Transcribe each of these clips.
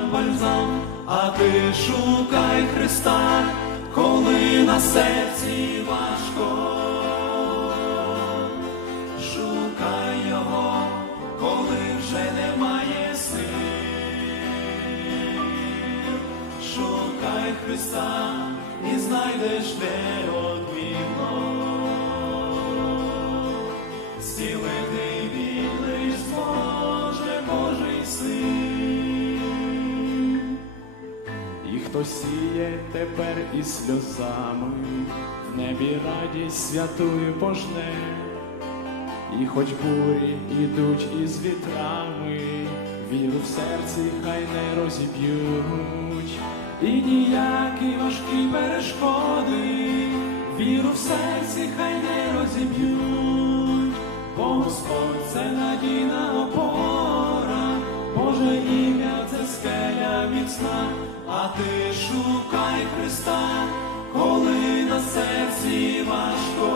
бальзам, а ти шукай Христа, коли на серці важко. Шукай його, коли вже немає сил. Шукай Христа і знайдеш неодмінно. Зцілити І хто сіє тепер із сльозами, в небі радість святую пожне. І хоч бурі ідуть із вітрами, віру в серці хай не розіб'ють, і ніякі важкі перешкоди, віру в серці хай не розіб'ють, бо Господь це надійна опора, Боже ім'я це скеля міцна, а ти шукай Христа, коли на серці важко.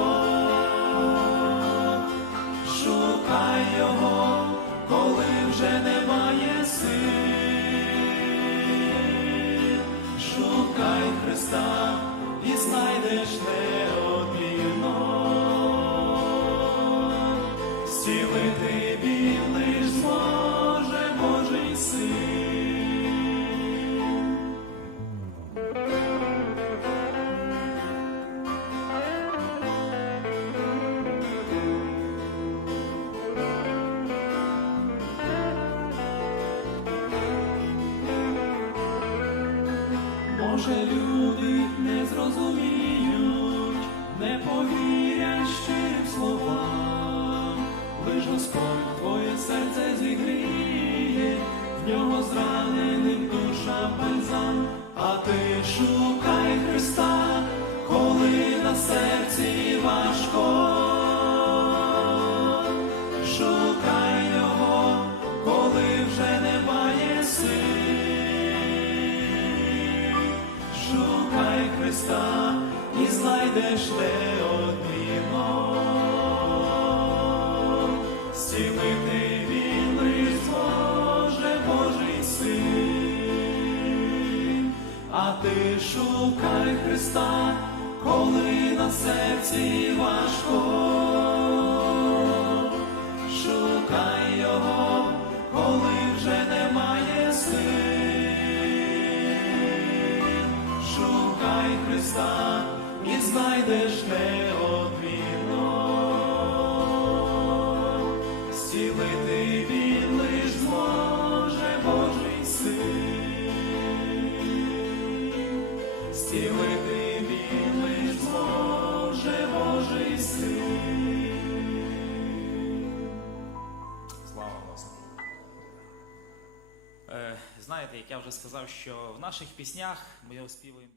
Шукай його, коли вже немає сил. Шукай Христа і знайдеш неодмінно. Зцілити біль Може, люди не зрозуміють, не повірять щирим словам, лиш Господь твоє серце зігріє, в нього зраненим душа бальзам, а ти шукай Христа, коли на серці Христа і знайдеш неодмінно. Зцілити він лиш зможе Божий син. А ти шукай Христа, коли на серці важко. Христа і знайдеш неодмінно. Зцілити він лиш зможе Божий син. Зцілити він лиш зможе Божий син. Слава Господу. Е, знаєте, як я вже сказав, що в наших піснях ми оспівуємо